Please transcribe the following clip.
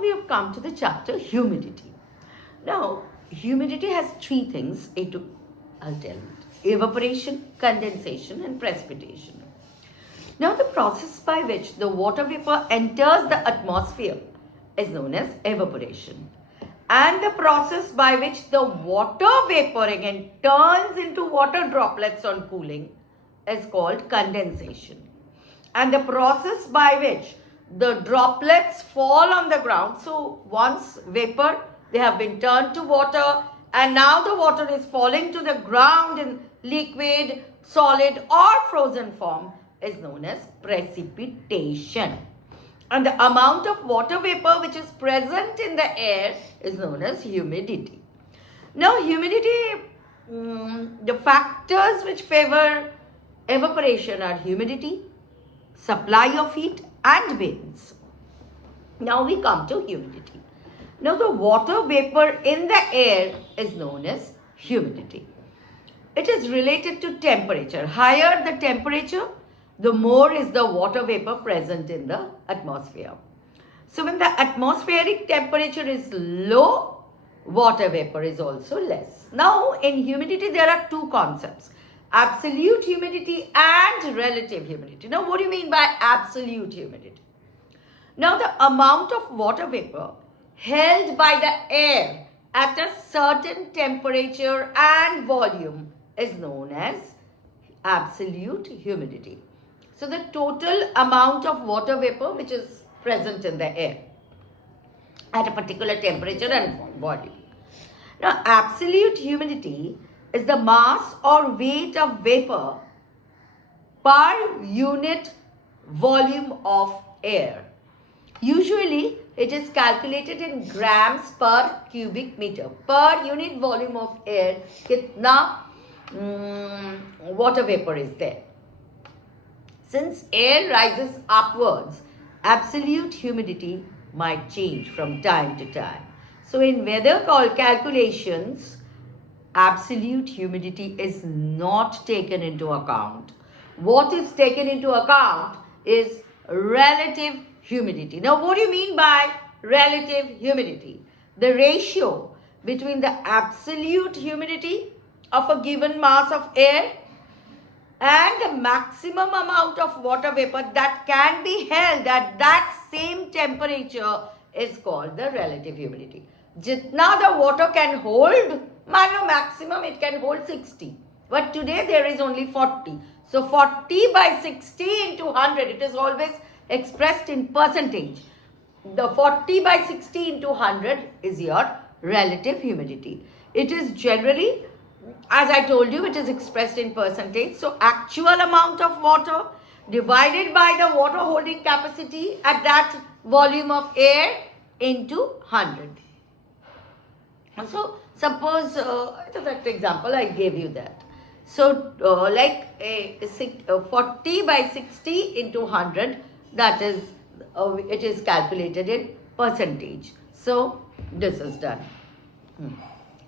Now we have come to the chapter humidity. Now, humidity has three things. I'll tell you. Evaporation, condensation, and precipitation. Now, the process by which the water vapor enters the atmosphere is known as evaporation. And the process by which the water vapor again turns into water droplets on cooling is called condensation. And the process by which the droplets fall on the ground. So once vapor, they have been turned to water, and now the water is falling to the ground in liquid, solid or frozen form is known as precipitation. And the amount of water vapor which is present in the air is known as humidity. Now humidity, the factors which favor evaporation are humidity, supply of heat and winds. Now we come to humidity. Now the water vapor in the air is known as humidity. It is related to temperature. Higher the temperature, the more is the water vapor present in the atmosphere. So when the atmospheric temperature is low, water vapor is also less. Now in humidity there are two concepts: absolute humidity and relative humidity. Now what do you mean by absolute humidity? Now the amount of water vapor held by the air at a certain temperature and volume is known as absolute humidity. So the total amount of water vapor which is present in the air at a particular temperature and volume. Now absolute humidity is the mass or weight of vapor per unit volume of air. Usually it is calculated in grams per cubic meter. Per unit volume of air, kitna water vapor is there. Since air rises upwards, absolute humidity might change from time to time. So in weather calculations, absolute humidity is not taken into account. What is taken into account is relative humidity. Now what do you mean by relative humidity? The ratio between the absolute humidity of a given mass of air and the maximum amount of water vapor that can be held at that same temperature is called the relative humidity. Jitna the water can hold, maximum it can hold 60. But today there is only 40. So 40 by 60 into 100, it is always expressed in percentage. The 40 by 60 into 100 is your relative humidity. It is generally, as I told you, it is expressed in percentage. So actual amount of water divided by the water holding capacity at that volume of air into 100. So suppose, that example I gave you that. So like 40 by 60 into 100, that is, it is calculated in percentage. So this is done.